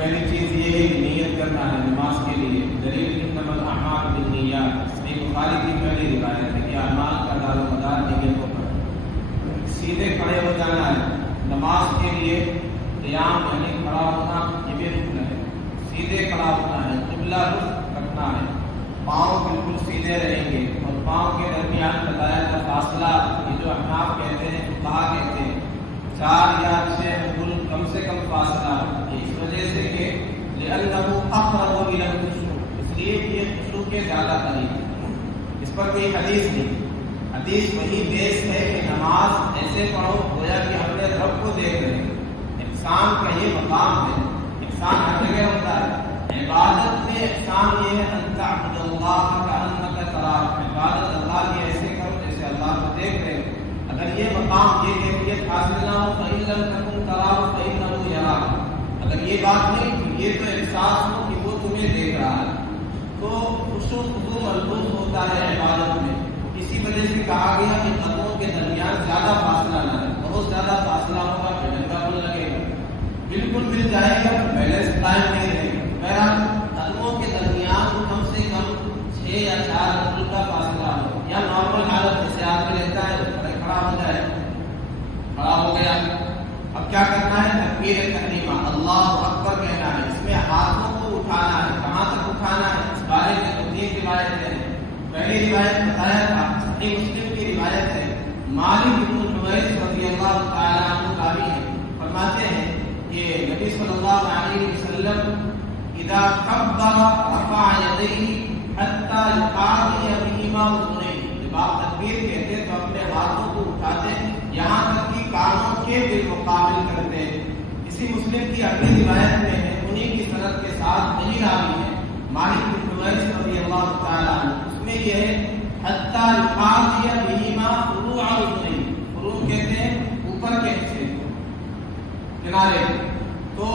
پہلی چیز یہ ہے کہ نیت کرنا ہے نماز کے لیے. دلیل انما الاعمال بالنیات، صحیح بخاری کی پہلی روایت ہے کہ اعمال کا دار و مدار نیتوں پر. سیدھے کھڑے ہو جانا ہے نماز کے لیے. قیام یعنی کھڑا ہونا یہ بھی رکن ہے. سیدھے کھڑا ہونا ہے، قبلہ رخ رکھنا ہے، پاؤں بالکل سیدھے رہیں گے اور پاؤں کے درمیان بتایا کا فاصلہ یہ جو احناف کہتے ہیں فقہا کہتے ہیں 4 یا 6 انگل کم سے کم فاصلہ. اس وجہ سے کہ لأنه اقرب الى الخشوع، اس لیے یہ خشوع کے زیادہ قریب ہے. اس پر کوئی حدیث نہیں. حدیث وہی بیس ہے کہ نماز ایسے پڑھو گویا کہ ہم نے رب کو دیکھ رہے ہیں. احسان کا یہ مقام ہے. احسان ہر جگہ ہوتا ہے. عبادت میں احسان یہ ہے ان تعبد اللہ کأنک تراہ، عبادت اللہ کی ایسے کرو جیسے اللہ کو دیکھ رہے ہیں. اگر یہ مقام یہ کیفیت حاصل نہ ہو فإن لم تكن تراه فإنه يراك، اگر یہ بات نہیں تو یہ تو احساس ہو کہ وہ تمہیں دیکھ رہا ہے تو خشوع خضوع ملحوظ ہوتا ہے عبادت میں. اسی وجہ سے کہا گیا کہ قدموں کے درمیان زیادہ فاصلہ نہ رہے. بہت زیادہ فاصلہ ہوگا پھر مہنگا بول لگے گا. بالکل مل جائے گا تو بیلنس قائم نہیں رہے گا. بہرحال قدموں کے درمیان کم سے کم 6 یا 4 انگل کا فاصلہ ہو، یا نارمل حالت جیسے آدمی رہتا ہے اس پر کھڑا ہو جائے. کھڑا ہو گیا، اب کیا کرنا ہے؟ تکبیر تحریمہ اللہ اکبر کہنا ہے. اس میں ہاتھوں کو اٹھانا ہے. کہاں تک اٹھانا ہے؟ اس بارے میں 3 روایتیں ہیں. پہلی روایت بتایا تھا صحیح مسلم کی روایت ہے. مالک بن حویرث رضی اللہ تعالیٰ عنہ راوی ہے، فرماتے ہیں کہ نبی صلی اللہ علیہ وسلم اذا کبر رفع یدیہ حتی یقاضی بہما اذنیہ، جب آپ تکبیر کہتے تو اپنے ہاتھوں کو اٹھاتے یہاں تک کہ کانوں کے بالمقابل کرتے. اسی مسلم کی اگلی روایت میں ہے، انہی کی سند کے ساتھ وہی راوی ہے مالک بن حویرث رضی اللہ تعالیٰ عنہ. اس میں یہ ہے حتی یقاضی بہما فروع اذنیہ، فروع کہتے ہیں اوپر کے حصے کنارے. تو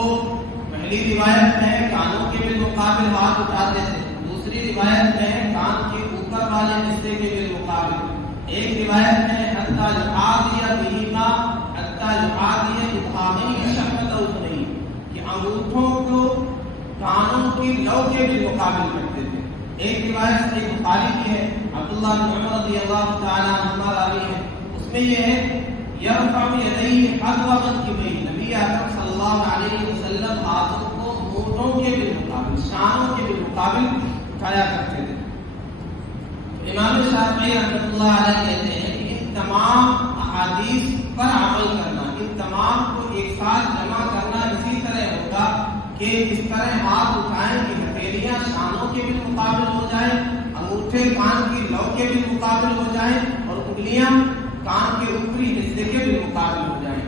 پہلی روایت میں کانوں کے بالمقابل ہاتھ اٹھاتے تھے. دوسری روایت میں کان کے اوپر والے حصے کے بالمقابل. ایک روایت میں حتی یقاضی بہما حتی یقاضی ابہامین شحمۃ اذنیہ، کہ انگوٹھوں کو کانوں کی لو کے بالمقابل کرتے تھے. ایک روایت صحیح بخاری کی ہے، عبداللہ بن عمر رضی اللہ تعالیٰ عنہما راوی ہے. اس میں یہ ہے یرفع یدیہ حذو منکبیہ، نبی اکرم صلی اللہ علیہ وسلم ہاتھوں کو ہونٹوں کے بالمقابل شانوں کے بالمقابل اٹھایا کرتے تھے. امام شافعی رحمۃ اللہ علیہ کہتے ہیں کہ ان تمام احادیث پر عمل کرنا، ان تمام کو ایک ساتھ جمع کرنا اسی طرح ہوگا کہ اس طرح ہاتھ اٹھائیں کہ ہتھیلیاں شانوں کے بالمقابل ہو جائیں، انگوٹھے کان کی لو کے بالمقابل ہو جائیں اور انگلیاں کان کے اوپری حصے کے بالمقابل ہو جائیں.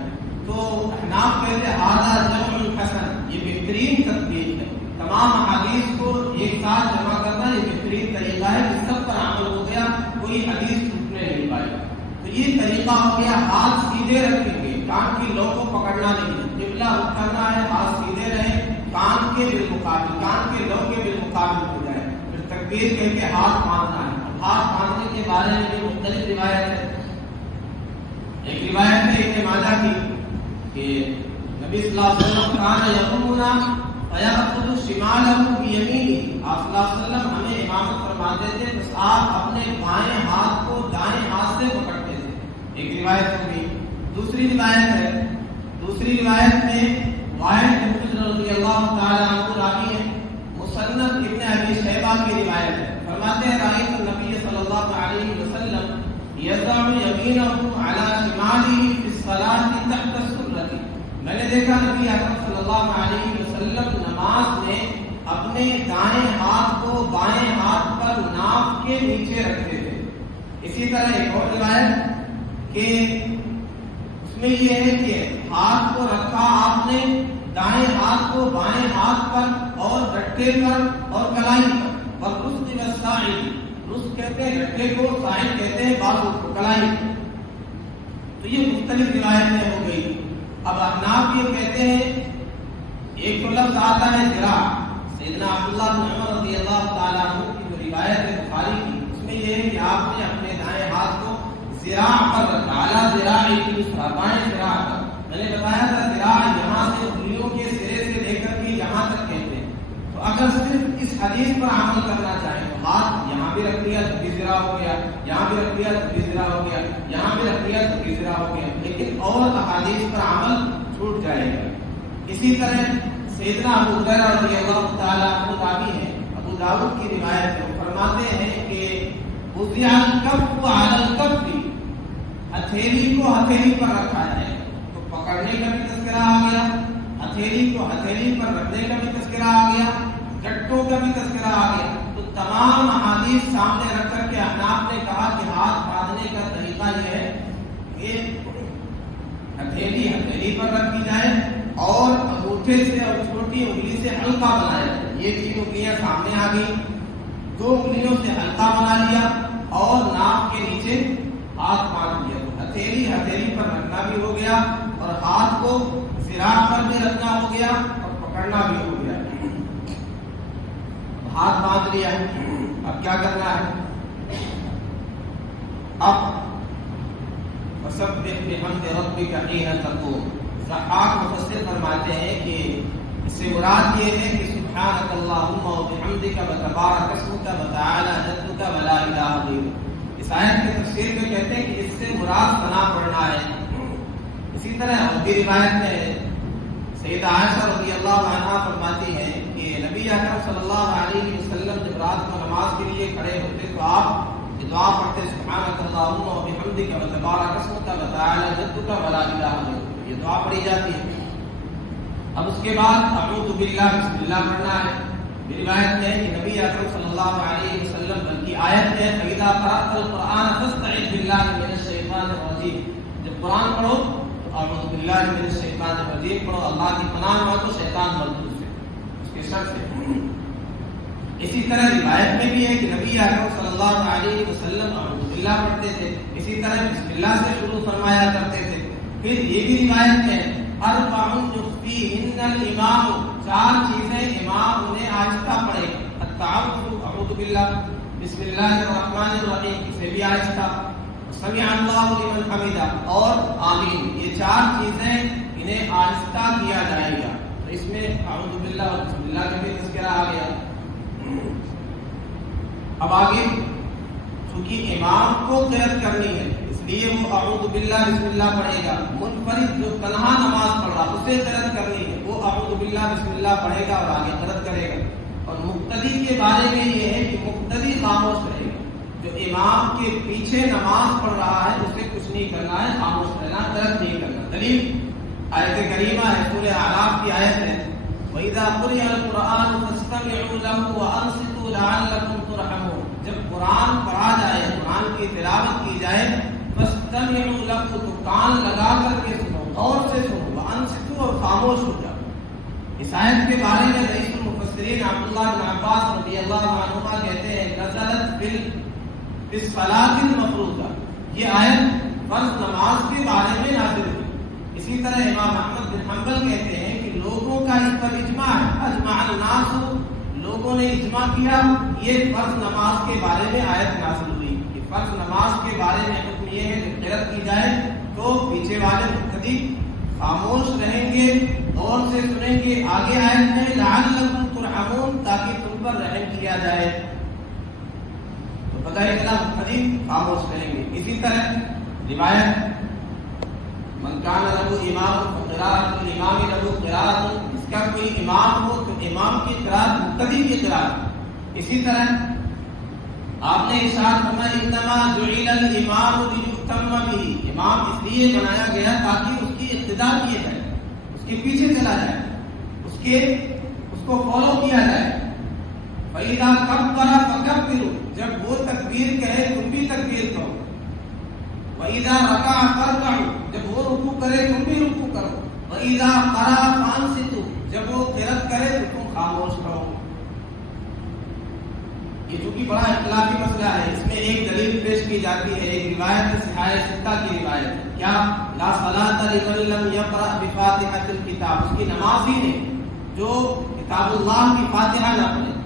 تو احناف کہتے ہیں ھذا جمع حسن، یہ بہترین تطبیق ہے. تمام احادیث کو ایک ساتھ جمع کرنا یہ بہترین طریقہ ہے. جس سب پر عمل ہو گیا کوئی حدیث ٹوٹنے نہیں پائے. تو یہ طریقہ ہو گیا. ہاتھ سیدھے رکھیں گے، کان کی لو کو پکڑنا نہیں، قبلہ رخ کرنا ہے، ہاتھ سیدھے رہیں، کان کے بالمقابل، کان کے لو کے بالمقابل ہو جائے. پھر تکبیر کہہ کے ہاتھ باندھنا ہے. اب ہاتھ باندھنے کے بارے میں بھی مختلف روایت ہے. ایک روایت ہے ابن ماجہ کی کہ نبی صلی اللہ علیہ وسلم کان یقومنا فیأخذ شمالہ بیمینہ، آپ صلی اللہ علیہ وسلم ہمیں امامت فرماتے تھے بس آپ اپنے بائیں ہاتھ کو دائیں ہاتھ سے پکڑتے تھے. ایک روایت ہوگی. دوسری روایت ہے، دوسری روایت میں وائل بن حجر رضی اللہ تعالیٰ عنہ راوی ہے، مصنف ابن ابی شیبہ کی روایت ہے. فرماتے ہیں رأیت النبی صلی اللہ علیہ وسلم یضع یمینہ علی شمالہ فی الصلاۃ تحت السرۃ، میں نے دیکھا نبی اکرم صلی اللہ علیہ وسلم نماز میں اپنے دائیں ہاتھ کو بائیں ہاتھ پر ناف کے نیچے رکھتے تھے. اسی طرح ایک اور روایت کہ اس میں یہ ہے کہ ہاتھ کو رکھا آپ نے دائیں ہاتھ کو بائیں ہاتھ پر اور گٹھے پر اور کلائی پر، اور رسط والساعد، رسط کہتے ہیں گٹھے کو، ساعد کہتے ہیں بازو کو، کلائی. تو یہ مختلف روایتیں ہو گئی. اب احناف یہ کہتے ہیں ایک تو لفظ آتا ہے ذراع، سیدنا عبداللہ بن عمر رضی اللہ تعالیٰ عنہ کی جو روایت ہے بخاری کی، اس میں یہ ہے کہ آپ نے اپنے دائیں ہاتھ کو ذراع پر رکھا، اعلیٰ ذراع بائیں ذراع پر. میں نے بتایا تھا ذراع یہاں سے انگلیوں کے سرے سے لے کر کے جہاں تک اگر صرف اس حدیث پر عمل کرنا چاہیں تو ہاتھ یہاں بھی رکھ دیا تو تیسرا ہو گیا، یہاں بھی رکھ دیا تو تیسرا ہو گیا، یہاں بھی رکھ دیا تو تیسرا ہو گیا، لیکن اور احادیث پر عمل چھوٹ جائے گا۔ اسی طرح سیدنا ابو ہریرہ رضی اللہ تعالیٰ عنہ راوی ہے، ابو داؤد کی روایت ہے، فرماتے ہیں کہ وضع الکف علی الکف، ہتھیلی کو ہتھیلی پر رکھا ہے، تو پکڑنے کا بھی تذکرہ آ گیا، ہتھیلی کو ہتھیلی پر رکھنے کا بھی تذکرہ آ گیا، گٹوں کا بھی تذکرہ آ گیا۔ تو تمام احادیث سامنے رکھ کر کے احناف نے کہا کہ ہاتھ باندھنے کا طریقہ یہ ہے کہ ہتھیلی ہتھیلی پر رکھی جائے اور انگوٹھے سے اور چھوٹی انگلی سے ہلکا بنایا جائے۔ یہ تین انگلیاں سامنے آ گئی، دو انگلیوں سے ہلکا بنا لیا اور ناک کے نیچے ہاتھ باندھ لیا۔ ہتھیلی ہتھیلی پر رکھنا بھی ہو گیا اور ہاتھ کو ذراع پر بھی رکھنا ہو گیا اور پکڑنا بھی ہو گیا۔ ہاتھ باندھ لیا ہے، اب کیا کرنا ہے؟ اب فسبح بحمد ربک حین تقوم، ضحاک مفسر فرماتے ہیں کہ اس سے مراد یہ ہے کہ سبحانک اللہم وبحمدک وتبارک اسمک وتعالی جدک ولا الہ غیرک۔ اس آیت کی تفسیر میں کہتے ہیں کہ اس سے مراد ثنا پڑھنا ہے۔ اسی طرح اور بھی روایت میں سیدہ عائشہ رضی اللہ عنہا فرماتی ہیں کہ نبی اکرم صلی اللہ علیہ وسلم جب رات کو نماز کے لیے کھڑے ہوتے تو آپ دعا پڑھتے سبحانک اللہم وبحمدک وتبارک اسمک وتعالی جدک ولا الہ غیرک، یہ دعا پڑھی جاتی ہے۔ اب اس کے بعد اعوذ باللہ بسم اللہ پڑھنا ہے۔ روایت میں کہ نبی اکرم صلی اللہ علیہ وسلم بلکہ آیت ہے فَإِذَا قَرَأْتَ الْقُرْآنَ فَاسْتَعِذْ بِاللَّهِ مِنَ الشَّيْطَانِ الرَّجِيمِ، جب قرآن پڑھو تو اعوذ باللہ من الشیطان الرجیم پڑھو، اللہ کی پناہ مانگو شیطان مردود سے، اس کے شر سے۔ اسی طرح روایت میں بھی ہے کہ نبی اکرم صلی اللہ علیہ وسلم اعوذ باللہ پڑھتے تھے، اسی طرح بسم اللہ سے شروع فرمایا کرتے تھے۔ پھر یہ بھی روایت میں اربع یخفیہن الامام، چار چیزیں امام انہیں آہستہ پڑھے، التعوذ اعوذ باللہ، بسم اللہ الرحمن الرحیم اسے بھی آہستہ، سمع اللہ لمن حمدہ اور آمین، یہ چار چیزیں انہیں آہستہ کیا جائے گا۔ تو اس میں اعوذ باللہ اور بسم اللہ کا بھی تذکرہ آ گیا۔ اب آگے چونکہ امام کو قرأت کرنی ہے اس لیے وہ اعوذ باللہ بسم اللہ پڑھے گا، منفرد جو تنہا نماز پڑھ رہا اسے قرأت کرنی ہے وہ اعوذ باللہ بسم اللہ پڑھے گا اور آگے قرأت کرے گا۔ اور مقتدی کے بارے میں یہ ہے کہ مقتدی خاموش رہے گا، جو امام کے پیچھے نماز پڑھ رہا ہے اسے کچھ نہیں کرنا ہے، خاموش رہنا، قرأت نہیں کرنا۔ دلیل آیت کریمہ ہے، سورہ اعراف کی آیت ہے وَإِذَا قُرِئَ الْقُرْآنُ فَاسْتَمِعُوا لَهُ وَأَنصِتُوا لَعَلَّكُمْ تُرْحَمُونَ، جب قرآن پڑھا جائے، قرآن کی تلاوت کی جائے، فَاسْتَمِعُوا لَهُ تو کان لگا کر کے سنو، غور سے سنو، وَأَنصِتُوا اور خاموش ہو جاؤ۔ اس آیت کے بارے میں رئیس المفسرین عبداللہ بن عباس رضی اللہ عنہما کہتے ہیں نزلت فی الصلاۃ المفروضہ، یہ آیت فرض نماز کے بارے میں نازل ہوئی۔ اسی طرح امام احمد بن حنبل کہتے ہیں کہ لوگوں کا اس پر اجماع ہے، اجمع الناس، لوگوں نے اجماع کیا یہ فرض نماز کے بارے میں آیت نازل ہوئی کہ فرض نماز کے بارے میں حکم یہ ہے کہ قرأت کی جائے تو پیچھے والے مقتدی خاموش رہیں گے، غور سے سنیں گے۔ آگے آیت میں لعلکم ترحمون، تاکہ تم پر رحم کیا جائے، تو پتہ ہے کہ مقتدی خاموش رہیں گے۔ اسی طرح روایت من کان لہ امام فقراءۃ الامام لہ قراءۃ، اس کا کوئی امام ہو تو امام کی قراءت مقتدی کی قراءت۔ اسی طرح آپ نے ارشاد فرمایا انما جعل الامام لیؤتم بہ، امام اس لیے بنایا گیا تاکہ اس کی اقتداء کیے جائے، اس کے پیچھے چلا جائے، اس کو فالو کیا جائے۔ فإذا کبر فکبروا، جب وہ تکبیر کہے تم بھی تکبیر کرو۔ وَإِذَا رَكَعَ فَارْكَعُوا، جب وہ رکوع کرے تم بھی رکوع کرو۔ وَإِذَا قَرَأَ فَأَنصِتُوا، جب وہ قرأت کرے تو تم خاموش رہو۔ یہ چونکہ بڑا اختلافی مسئلہ ہے، اس میں ایک دلیل پیش کی جاتی ہے، ایک روایت ہے صحاح ستہ کی روایت ہے، کیا لا صلاۃ لمن لم یقرأ بفاتحۃ الکتاب، اس کی نماز ہی نہیں جو کتاب اللہ کی فاتحہ نہ پڑھے،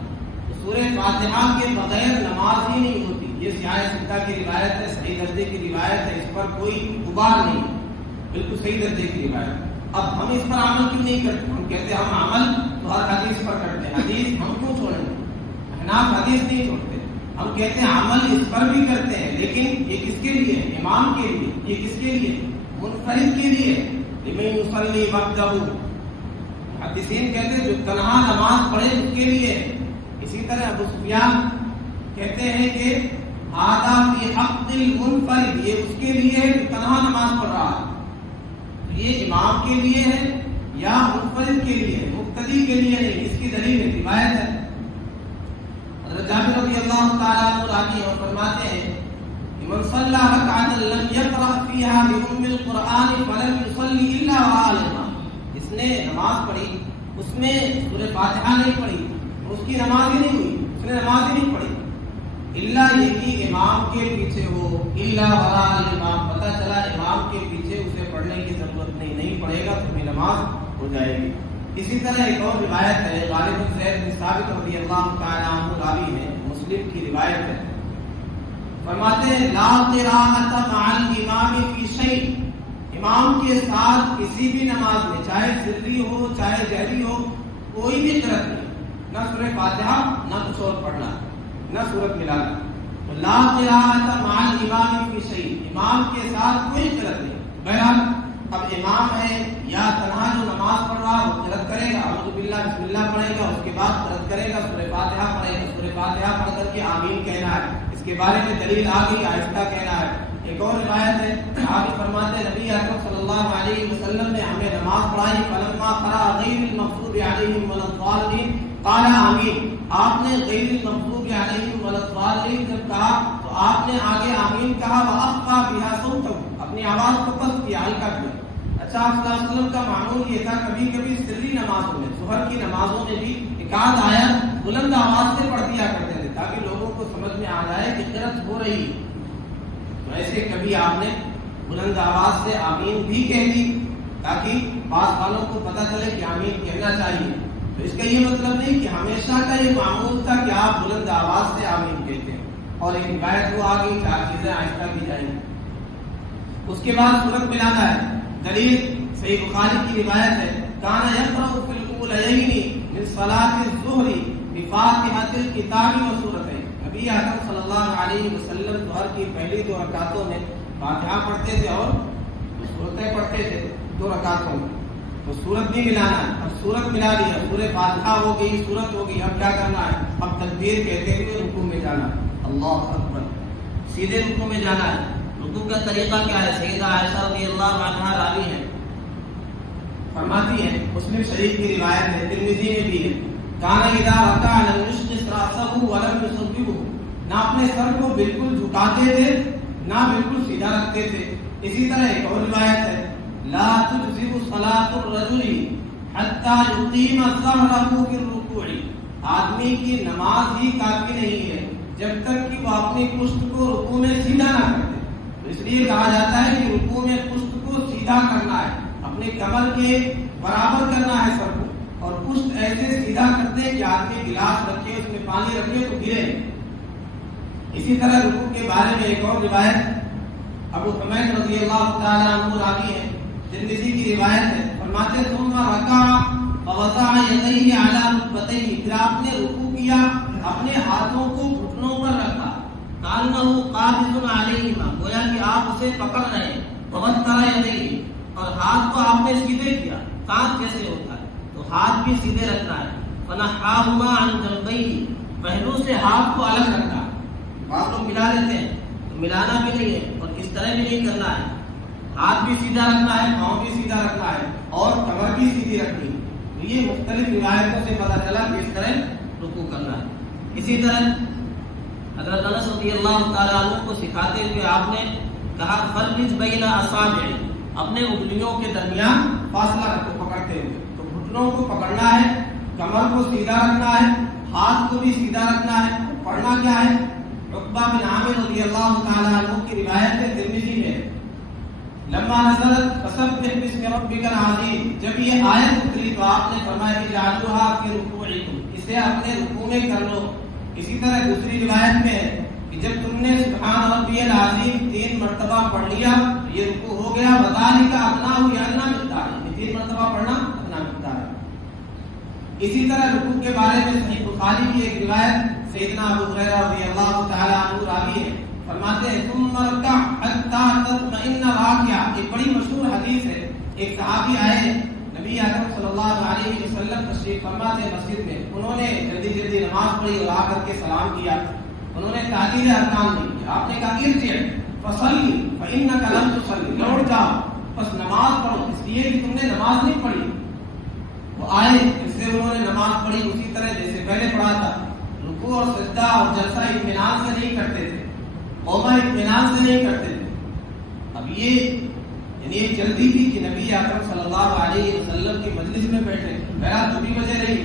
سورہ فاتحہ کے بغیر نماز ہی نہیں ہوتی۔ یہ صحاح ستہ کی روایت ہے، صحیح درجے کی روایت ہے، اس پر کوئی غبار نہیں، بالکل صحیح درجے کی روایت۔ اب ہم اس پر عمل کیوں نہیں کرتے؟ ہم کہتے ہیں ہم عمل تو ہر حدیث پر کرتے ہیں، حدیث ہم کیوں ناف حدیث نہیں چھوڑتے. ہم کہتے ہیں عمل اس پر بھی کرتے ہیں، لیکن یہ کس کے لیے؟ امام کے لیے. یہ کس کے لیے؟ منفرد کے لیے. لمن یصلی وحدہ، محدثین کہتے ہیں جو تنہا نماز پڑھے اس کے لیے. اسی طرح ابو سفیان کہتے ہیں کہ ھذا فی حق المنفرد، یہ اس کے لیے ہے جو تنہا نماز پڑھ رہا ہے. یہ امام کے لیے ہے یا منفرد کے لیے ہے، مقتدی کے لیے نہیں. اس کی دلیل ہے، روایت ہے. حضرت جابر رضی اللہ تعالیٰ عنہ راوی اور فرماتے ہیں کہ من صلی رکعۃ لم یقرأ فیہا بأم القرآن فلم یصلی الا وراء الامام. جس نے نماز پڑھی اس میں سورہ فاتحہ نہیں پڑھی، اس کی نماز ہی نہیں ہوئی، اس نے نماز ہی نہیں پڑھی. اللہ یہ کہ امام کے پیچھے ہو، الا وراء الامام، پتہ چلا امام کے پیچھے اسے پڑھنے کی ضرورت نہیں پڑھے گا تو بھی نماز ہو جائے گی. اسی طرح ایک اور روایت ہے، غالب بن زید بن ثابت رضی اللہ تعالی عنہ راوی ہے، مسلم کی روایت ہے. فرماتے ہیں لا قراءۃ مع الامام فی شیء، امام کے ساتھ کسی بھی نماز میں چاہے سری ہو چاہے جہری ہو کوئی بھی قرأت نہیں، نہ سورہ فاتحہ نہ کچھ اور پڑھنا، نہ سورت ملانا. تو لا قراءۃ مع الامام فی شیء، امام کے ساتھ کوئی قرأت نہیں. بہرحال اب امام ہے یا تنہا جو نماز پڑھ رہا ہے وہ قرأت کرے گا، اعوذ باللہ بسم اللہ پڑھے گا، اس کے بعد قرأت کرے گا، سورہ فاتحہ پڑھے گا، سورہ فاتحہ پڑھ کر کے آمین کہنا ہے. اس کے بارے میں دلیل آ گئی، آہستہ کہنا ہے. ایک اور روایت ہے، صحابی فرماتے ہیں نبی اکرم صلی اللہ علیہ وسلم نے ہمیں نماز پڑھائی، فلما قرأ غیر المغضوب علیہم ولا الضالین قال آمین. آپ نے غیر المغضوب علیہم ولا الضالین جب کہا تو آپ نے آگے آمین کہا، واخفى بها صوته، اپنی آواز کو پست کیا، ہلکا کیا. اچھا آپ صلی اللہ علیہ وسلم کا معمول یہ تھا کبھی کبھی سری نمازوں میں، ظہر کی نمازوں میں بھی ایک آدھ آیت بلند آواز سے پڑھ دیا کرتے تھے تاکہ لوگوں کو سمجھ میں آ جائے کہ قرأت ہو رہی. تو ایسے کبھی آپ نے بلند آواز سے آمین بھی کہہ دی تاکہ بعض والوں کو پتہ چلے کہ آمین کہنا چاہیے. تو اس کا یہ مطلب نہیں کہ ہمیشہ کا یہ معمول تھا کہ آپ بلند آواز سے آمین کہتے ہیں. اور ایک روایت وہ آ گئی، چار چیزیں آہستہ کی جائیں گی. اس کے بعد سورت ملانا ہے. دلیل صحیح بخاری کی روایت ہے، کان یقرأ فی الاولیین من صلاۃ الظہر بفاتحۃ الکتاب و سورتین. نبی اکرم صلی اللہ علیہ وسلم ظہر کی پہلی دو رکعتوں میں فاتحہ پڑھتے تھے اور سورتیں پڑھتے تھے 2 رکعتوں میں. تو سورت نہیں ملانا ہے. اب سورت ملا لیا، سورہ فاتحہ ہو گئی، سورت ہو گئی. اب کیا کرنا ہے؟ اب تکبیر کہتے ہوئے رکوع میں جانا ہے. اللہ اکبر، سیدھے رکوع میں جانا ہے. رکوع کا طریقہ کیا ہے؟ سیدہ عائشہ رضی اللہ عنہا راوی ہے، فرماتی ہیں، مسلم شریف کی روایت ہے، ترمذی میں بھی ہے، کان اذا رکع لم یشخص راسه ولم یصببه، نہ اپنے سر کو بالکل جھکاتے تھے نہ بالکل سیدھا رکھتے تھے. اسی طرح ایک اور روایت ہے، لا تجزئ صلاۃ الرجل حتى يقيم ظهره في الركوع، آدمی کی نماز ہی کافی نہیں ہے جب تک کہ وہ اپنی پشت کو رکوع میں سیدھا نہ کر دے. تو اس لیے کہا جاتا ہے کہ رکوع میں پشت کو سیدھا کرنا ہے، اپنے کمر کے برابر کرنا ہے سر کو، اور پشت ایسے سیدھا کرتے کہ آدمی گلاس رکھے اس میں پانی رکھے تو گرے. اسی طرح رکوع کے بارے میں ایک اور روایت ابو حمید رضی اللہ تعالی عنہ راوی ہے، ترمذی کی روایت ہے، فرماتے ہیں ثم رکع فوضع یدیہ علی رکبتیہ، پھر آپ نے رکوع کیا، اپنے ہاتھوں کو گھٹنوں پر رکھا، کانہ قابض علیہما، گویا کہ آپ اسے پکڑ رہے ہیں، ووضع یدیہ، اور ہاتھ کو آپ نے سیدھے کیا. کان کیسے ہوتا ہے؟ تو ہاتھ بھی سیدھے رکھنا ہے. فنحاہما عن جنبیہ، پہلو سے ہاتھ کو الگ رکھنا. بعض لوگ ملا لیتے ہیں، تو ملانا بھی نہیں ہے اور اس طرح بھی نہیں کرنا ہے. ہاتھ بھی سیدھا رکھنا ہے، پاؤں بھی سیدھا رکھنا ہے اور کمر بھی سیدھی رکھنی ہے. تو یہ مختلف روایتوں سے پتہ چلا کہ اس طرح رکوع کرنا ہے. اسی طرح حضرت انس رضی اللہ تعالیٰ عنہ کو سکھاتے ہوئے آپ نے کہا فرج بین اصابع، اپنے انگلیوں کے درمیان فاصلہ رکھو پکڑتے ہوئے. تو گھٹنوں کو پکڑنا ہے، کمر کو سیدھا رکھنا ہے، ہاتھ کو بھی سیدھا رکھنا ہے. پڑھنا کیا ہے؟ عقبہ بن عامر رضی اللہ تعالیٰ عنہ کی روایت ہے، ترمذی میں، لما نزلت فسبح باسم ربک العظیم، جب یہ آیت اتری تو آپ نے فرمایا کہ جعلوها فی رکوعکم، اسے اپنے رکوع میں کر لو. اسی طرح دوسری روایت میں ہے کہ جب تم نے سبحان ربی العظیم 3 مرتبہ پڑھ لیا تو یہ رکوع ہو گیا. وذالک ادنیٰ، یہ ادنیٰ مقدار ہے، 3 مرتبہ پڑھنا ادنیٰ مقدار ہے. اسی طرح رکوع کے بارے میں صحیح بخاری کی ایک روایت سیدنا ابو ہریرہ رضی اللہ تعالی عنہ راوی ہے، فرماتے ہیں ثم ارکع حتی تطمئن راکعا، ایک بڑی مشہور حدیث ہے۔ ایک صحابی آئے، نبی اکرم صلی اللہ علیہ وسلم تشریف فرما تھے مسجد میں، انہوں نے جلدی جلدی نماز پڑھی اور آ کر کے سلام کیا، انہوں نے تعلیل ارکان نہیں کیا، آپ نے کہا ارجع فصلی فانک لم تصلی، لوٹ جاؤ بس نماز پڑھو، اس لیے کہ تم نے نماز نہیں پڑھی۔ وہ آئے، جس سے انہوں نے نماز پڑھی اسی طرح جیسے پہلے پڑھا تھا، رکوع اور سجدہ اور جلسہ اطمینان سے نہیں کرتے تھے، قوما اطمینان سے نہیں کرتے تھے۔ اب یہ یعنی ایک جلدی تھی کہ نبی اکرم صلی اللہ علیہ وسلم کی مجلس میں بیٹھے، بہرحال دوسری وجہ رہی،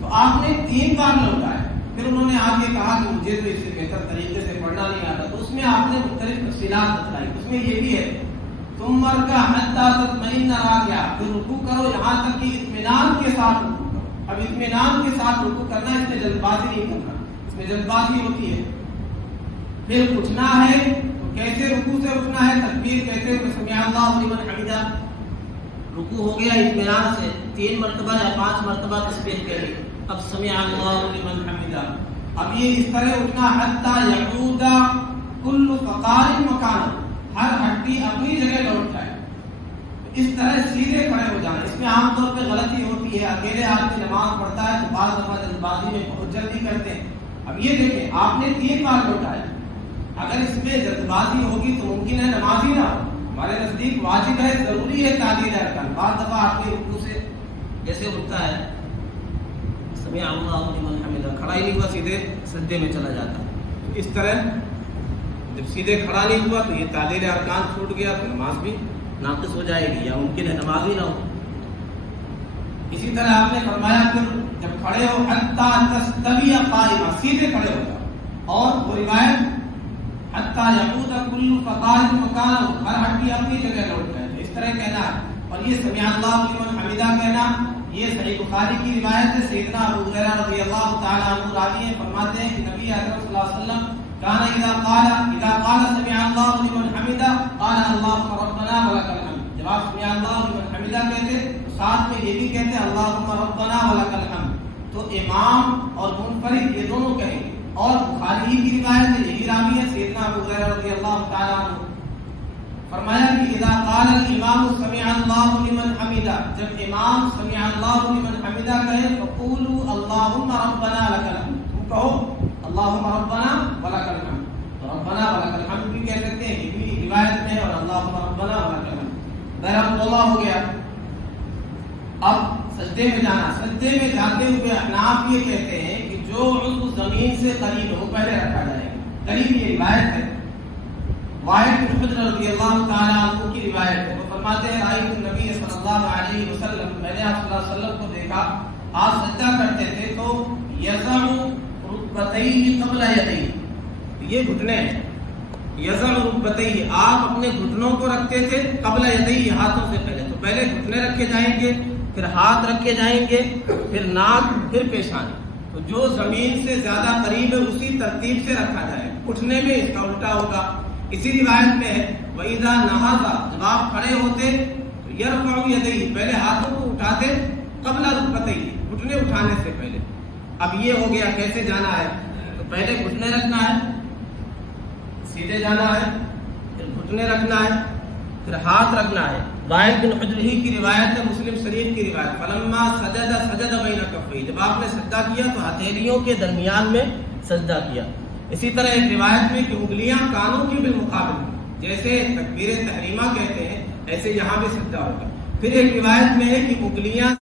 تو آپ نے 3 بار لوٹائے، پھر انہوں نے آگے کہا کہ مجھے تو اس سے بہتر طریقے سے پڑھنا نہیں آتا، تو اس میں آپ نے مختلف تفصیلات بتائی، اس میں یہ بھی ہے ثم ارکع حتی تطمئن راکعا، پھر رکوع کرو یہاں تک کہ اطمینان کے ساتھ رکوع کرو۔ اب اطمینان کے ساتھ رکوع کرنا، اس میں جلد بازی نہیں کرنا، اس میں جلد بازی ہوتی ہے۔ پھر اٹھنا ہے تو کیسے رکوع سے اٹھنا ہے، تکبیر کہتے ہوئے سمع اللہ لمن حمدہ، رکوع ہو گیا اطمینان سے 3 مرتبہ یا 5 مرتبہ تسبیح کہی، اب سمع اللہ لمن حمدہ، اب یہ اس طرح اٹھنا حتی یعود کل فقار مکانہ، ہر ہڈی اپنی جگہ لوٹ جائے، اس طرح سیدھے کھڑے ہو جانا۔ اس میں عام طور پہ غلطی ہوتی ہے، اکیلے آدمی نماز پڑھتا ہے تو بعض دفعہ جلد بازی میں بہت جلدی کرتے ہیں۔ اب یہ دیکھیں آپ نے 3 بار لوٹایا، اگر اس میں جلد بازی ہوگی تو ممکن ہے نماز ہی نہ ہو۔ ہمارے نزدیک واجب ہے، ضروری ہے تعلیل ارکان۔ بعض دفعہ آپ کے رکوع سے جیسے اٹھتا ہے سمع اللہ لمن حمدہ، کھڑا ہی نہیں ہوا، سیدھے سجدے میں چلا جاتا ہے، اس طرح جب سیدھے کھڑا نہیں ہوا تو یہ تعلیل ارکان چھوٹ گیا تو نماز بھی ناقص ہو جائے گی، یا ممکن ہے نماز ہی نہ ہو۔ اسی طرح آپ نے فرمایا پھر جب کھڑے ہو حتی تستوی قائما، سیدھے کھڑے ہو جاؤ، اور وہ روایت حتی یعود کل فقار مکانہ، ہر ہڈی اپنی جگہ لوٹ جائے، اس طرح کہنا ہے۔ اور یہ سمع اللہ لمن حمدہ کہنا یہ صحیح بخاری کی روایت ہے، سیدنا ابو ہریرہ رضی اللہ تعالی عنہ راوی ہیں، فرماتے ہیں کہ نبی اکرم صلی اللہ علیہ وسلم کان اذا قال سمع اللہ لمن حمدہ قال اللهم ربنا ولک الحمد، جب آپ سمع اللہ لمن حمدہ کہتے تو ساتھ میں یہ بھی کہتے اللهم ربنا ولک الحمد، تو امام اور منفرد یہ دونوں کہیں گے۔ اور بخاری کی روایت ہے، یہی راوی ہے سیدنا ابو ہریرہ رضی اللہ تعالی عنہ، فرمایا کہ اذا قال الامام سمع اللہ لمن حمدہ، جب امام سمع اللہ لمن حمدہ کہے فقولوا اللهم ربنا لک الحمد، تم کہو اللهم ربنا ولک الحمد، تو ربنا ولک الحمد بھی کہہ سکتے ہیں، یہ بھی روایت میں، اور اللهم ربنا ولک الحمد بہرحال توبہ ہو گیا۔ اب سجدے میں جانا، سجدے میں جاتے ہوئے احناف یہ کہتے ہیں کہ جو عضو زمین سے قریب ہو پہلے رکھا جائے گا، قریب یہ روایت ہے، وائل بن حجر رضی اللہ تعالی عنہ کی روایت ہے، وہ فرماتے ہیں رأیت النبی صلی اللہ علیہ وسلم، میں نے آپ صلی اللہ علیہ وسلم کو دیکھا آپ سجدہ کرتے تھے تو یضع رکبتیہ قبل یدیہ، یہ گھٹنے ہیں، یضع رکبتیہ، آپ اپنے گھٹنوں کو رکھتے تھے قبل یدیہ، ہاتھوں سے پہلے، تو پہلے گھٹنے رکھے جائیں گے، پھر ہاتھ رکھے جائیں گے، پھر ناک، پھر پیشانی، تو جو زمین سے زیادہ قریب ہے اسی ترتیب سے رکھا جائے، اٹھنے میں اس کا الٹا ہوگا۔ اسی روایت میں ہے وَإِذَا نَهَضَ، جب آپ کھڑے ہوتے تو يَرْفَعُ يَدَيْهِ، پہلے ہاتھوں کو اٹھاتے قبل رکبتیہ، گھٹنے اٹھانے سے پہلے۔ اب یہ ہو گیا کیسے جانا ہے، تو پہلے گھٹنے رکھنا ہے، سیدھے جانا ہے، پھر گھٹنے رکھنا ہے، پھر ہاتھ رکھنا ہے۔ وائل بن حجر ہی کی روایت ہے، مسلم شریف کی روایت، فَلَمَّا سَجَدَ سَجَدَ بَيْنَ كَفَّيْهِ، جب آپ نے سجدہ کیا تو ہتھیلیوں کے درمیان میں سجدہ کیا۔ اسی طرح ایک روایت میں کہ انگلیاں کانوں کے بالمقابل، جیسے تکبیر تحریمہ کہتے ہیں ایسے یہاں بھی سجدہ ہوگا۔ پھر ایک روایت میں ہے کہ انگلیاں